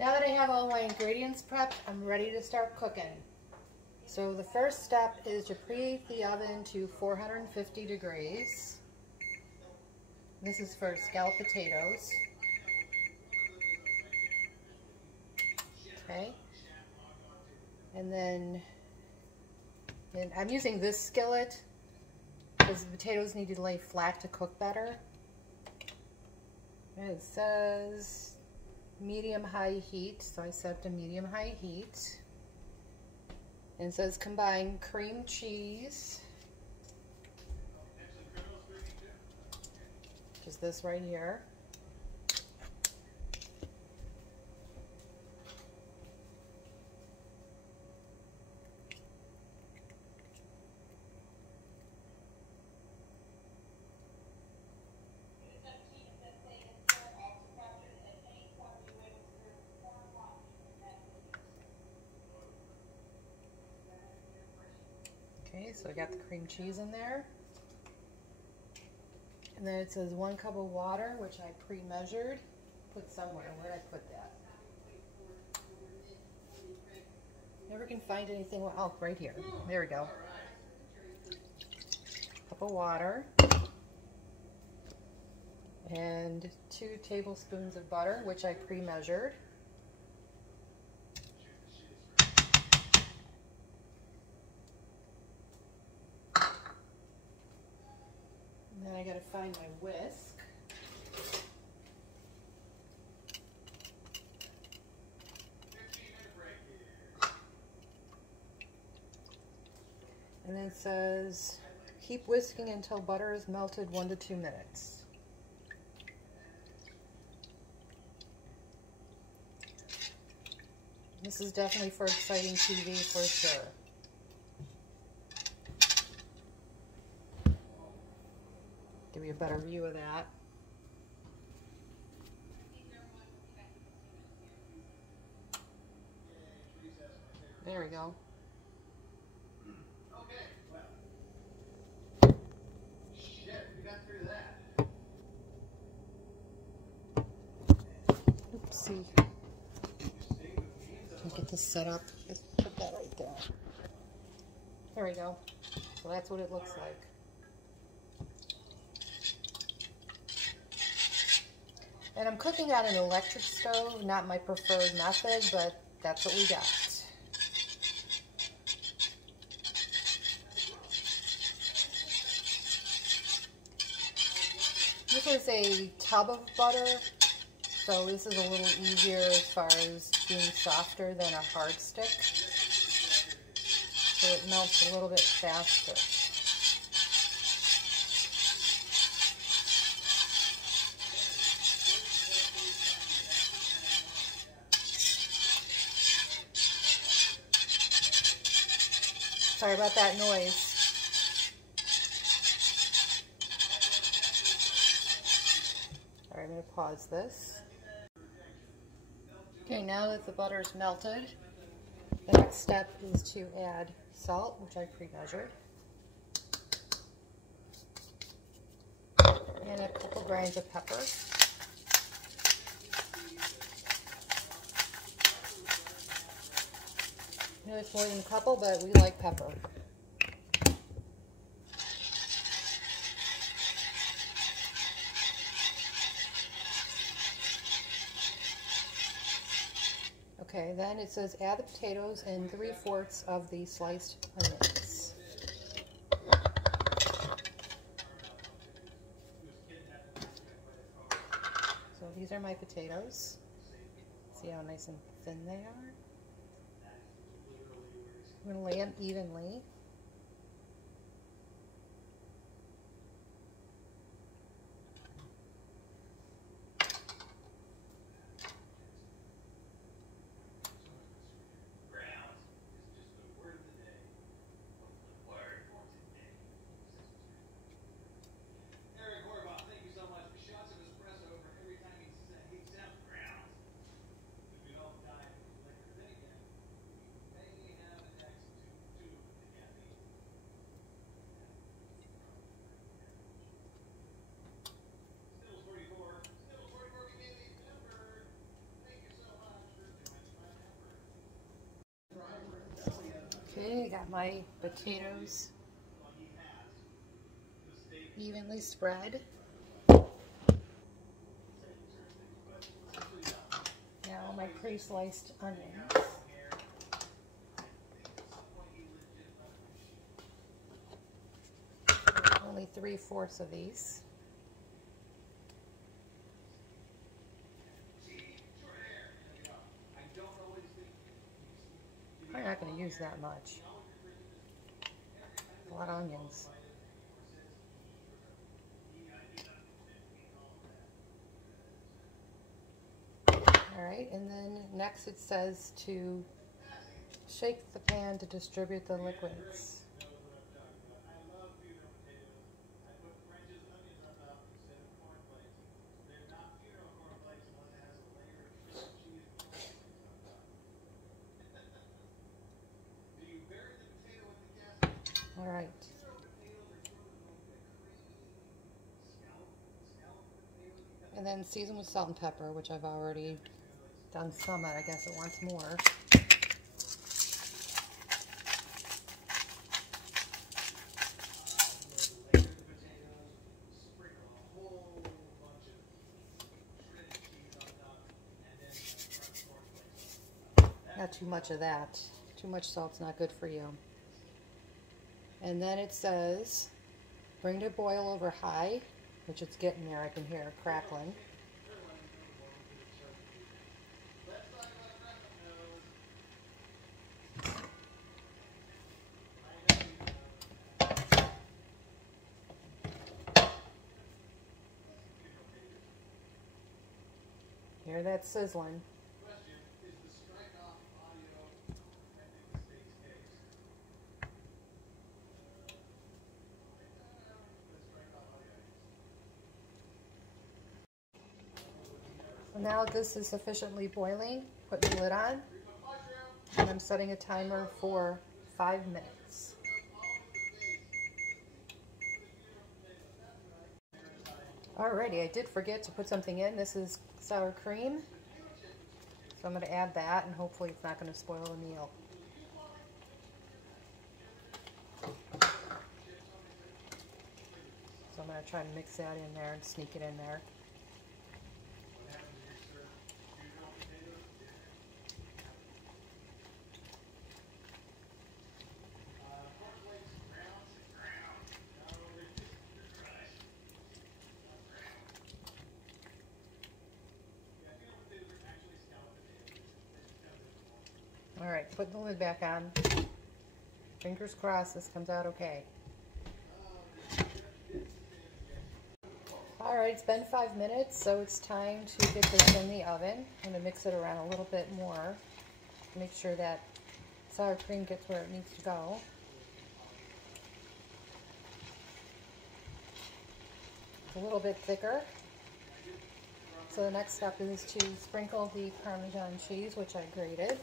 Now that I have all my ingredients prepped, I'm ready to start cooking. So the first step is to preheat the oven to 450 degrees. This is for scalloped potatoes. Okay. And then I'm using this skillet because the potatoes need to lay flat to cook better. And it says medium-high heat, so I set to medium-high heat. And it says combine cream cheese, which is this right here. Okay, so I got the cream cheese in there. And then it says 1 cup of water, which I pre-measured. Put somewhere. Where did I put that? Never can find anything. Oh, right here. There we go. Cup of water. And 2 tablespoons of butter, which I pre-measured. Then I gotta find my whisk. And then it says, keep whisking until butter is melted 1 to 2 minutes. This is definitely for exciting TV for sure. Give you a better view of that. There we go. Oopsie. Can I get this set up? Just put that right there. There we go. So that's what it looks like. And I'm cooking on an electric stove, not my preferred method, but that's what we got. This is a tub of butter, so this is a little easier as far as being softer than a hard stick. So it melts a little bit faster. Sorry about that noise. All right, I'm going to pause this. Okay, now that the butter is melted, the next step is to add salt, which I pre-measured, and a couple grains of pepper. I know it's more than a couple, but we like pepper. Okay, then it says add the potatoes and 3/4 of the sliced onions. So these are my potatoes. See how nice and thin they are? I'm going to lay them evenly. got my potatoes evenly spread. Now my pre-sliced onions. Only 3/4 of these. I'm not going to use that much. A lot of onions. Alright, and then next it says to shake the pan to distribute the liquids. Alright. And then season with salt and pepper, which I've already done some of. I guess it wants more. Not too much of that. Too much salt's not good for you. And then it says, bring to boil over high, which it's getting there. I can hear it crackling. Hear that sizzling. Now this is sufficiently boiling, put the lid on, and I'm setting a timer for 5 minutes. Alrighty, I did forget to put something in. This is sour cream, so I'm going to add that, and hopefully it's not going to spoil the meal. So I'm going to try to mix that in there and sneak it in there. Alright, putting the lid back on. Fingers crossed this comes out okay. Alright, it's been 5 minutes, so it's time to get this in the oven. I'm going to mix it around a little bit more to make sure that sour cream gets where it needs to go. It's a little bit thicker. So the next step is to sprinkle the Parmesan cheese, which I grated.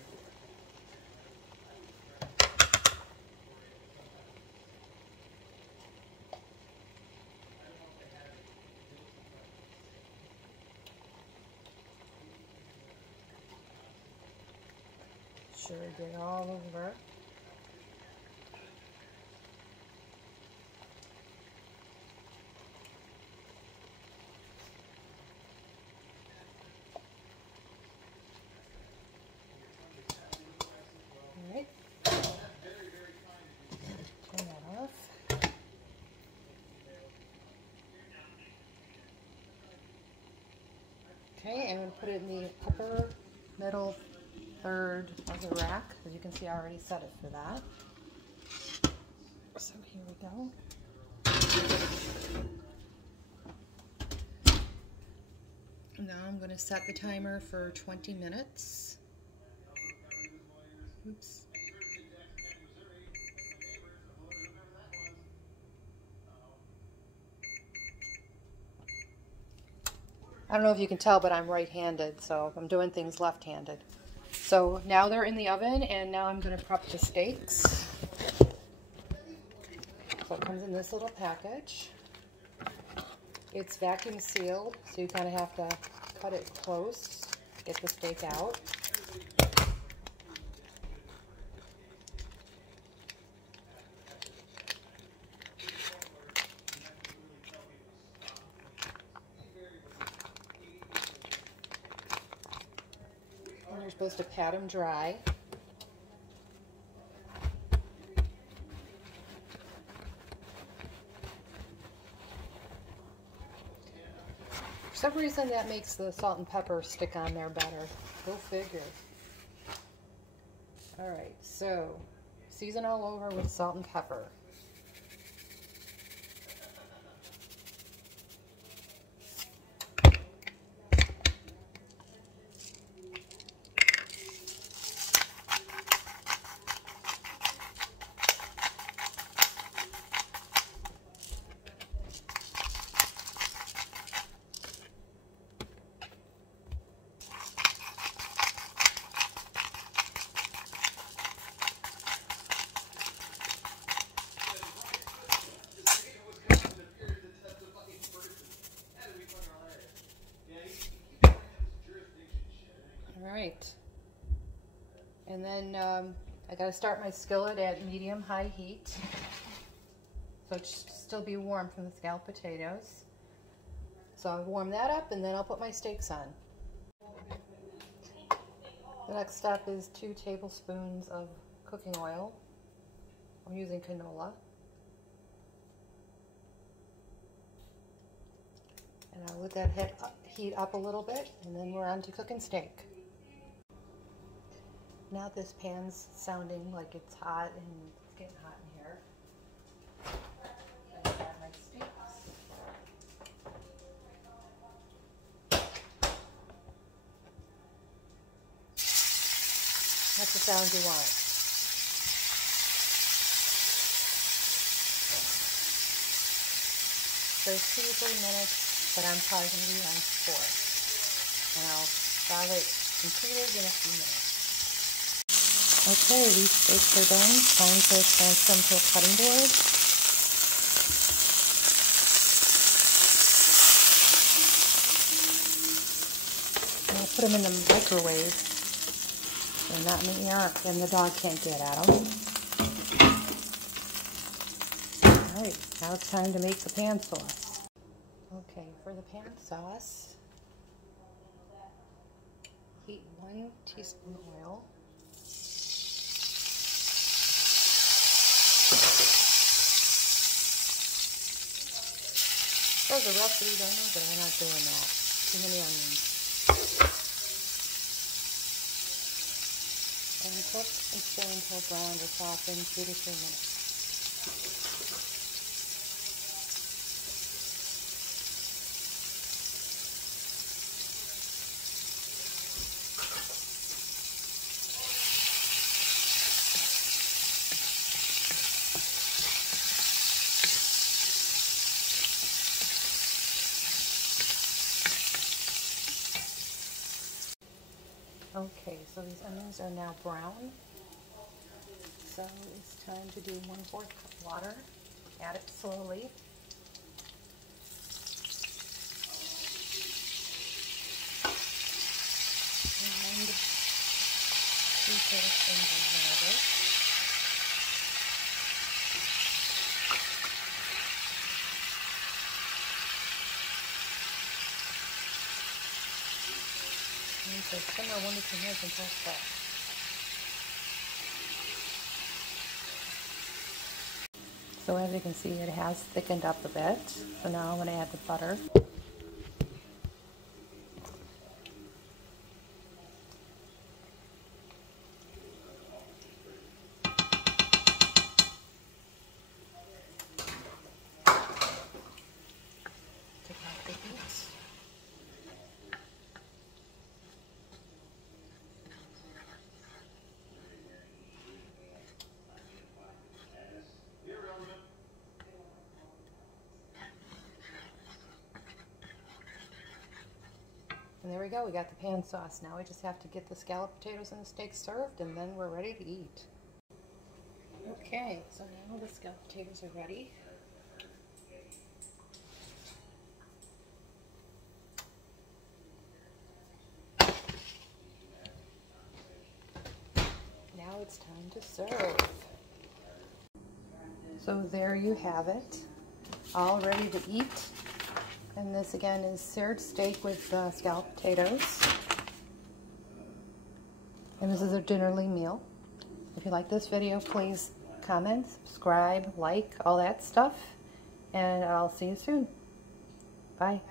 Sure, get it all over. Alright. Turn that off. Okay, I'm going to put it in the upper middle third of the rack. As you can see, I already set it for that. So here we go. Now I'm going to set the timer for 20 minutes. Oops. I don't know if you can tell, but I'm right-handed, so I'm doing things left-handed. So now they're in the oven, and now I'm going to prep the steaks. So it comes in this little package. It's vacuum sealed, so you kind of have to cut it close, get the steak out. And you're supposed to pat them dry. For some reason that makes the salt and pepper stick on there better. Go figure. Alright, so season all over with salt and pepper. Alright, and then I got to start my skillet at medium-high heat, so it should still be warm from the scalloped potatoes. So I'll warm that up and then I'll put my steaks on. The next step is 2 tablespoons of cooking oil. I'm using canola. And I'll let that heat up a little bit, and then we're on to cooking steak. Now this pan's sounding like it's hot, and it's getting hot in here. I'm gonna add my steaks. That's the sound you want. So 2 to 3 minutes, but I'm probably going to be on 4. And I'll have it completed in a few minutes. Okay, these steaks are done. Time to transfer them to a cutting board. And I'll put them in the microwave. They're not in the air, and the dog can't get at them. Alright, now it's time to make the pan sauce. Okay, for the pan sauce, heat 1 teaspoon oil. There's a recipe down there, but I'm not doing that. Too many onions. And cook and stir until brown or softened 2 to 3 minutes. Okay, so these onions are now brown. So it's time to do 1/4 cup water. Add it slowly. And 2 tablespoons of vinegar. So simmer 1 to 2 minutes until soft. So as you can see, it has thickened up a bit. So now I'm going to add the butter. Take out the heat. And there we go, we got the pan sauce. Now we just have to get the scalloped potatoes and the steak served, and then we're ready to eat. Okay, so now the scalloped potatoes are ready. Now it's time to serve. So there you have it, all ready to eat. And this again is seared steak with scalloped potatoes. And this is a Dinnerly meal. If you like this video, please comment, subscribe, like, all that stuff. And I'll see you soon. Bye.